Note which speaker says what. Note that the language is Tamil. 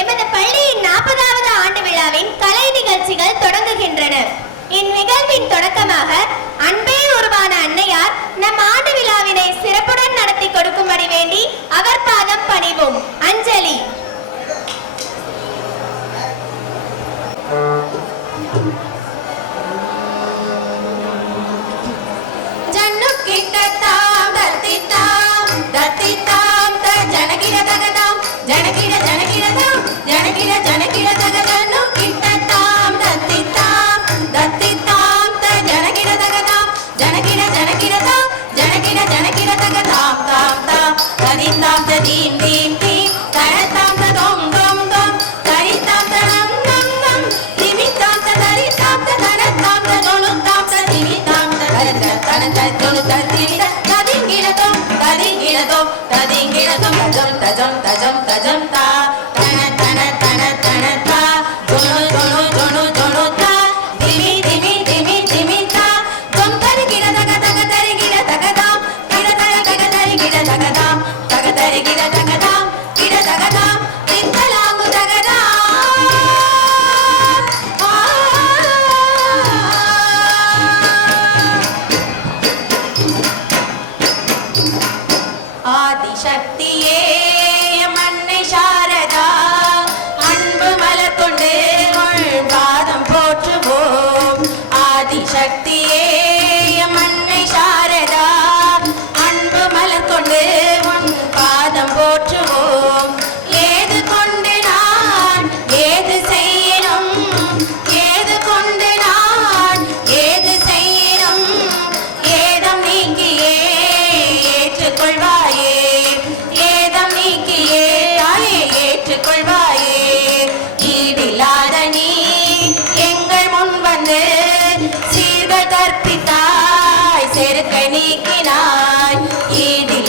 Speaker 1: எமது பள்ளியின் நாற்பதாவது ஆண்டு விழாவின் கலை நிகழ்ச்சிகள் தொடங்குகின்றன.
Speaker 2: ஜனகிட தகதாம் தாம் தாம் ததித்தாம் ததீம் தீம் தீம் தரத்தாம் ததோம் தரித்தாம் நம் நம் திமித்தாம் ததிங்கிடதோம் ததிங்கிடதோம் ததிங்கிடதோம் தஜம் தஜம் தஜம் தஜம் தா கையிலே ലാൻ ഇടി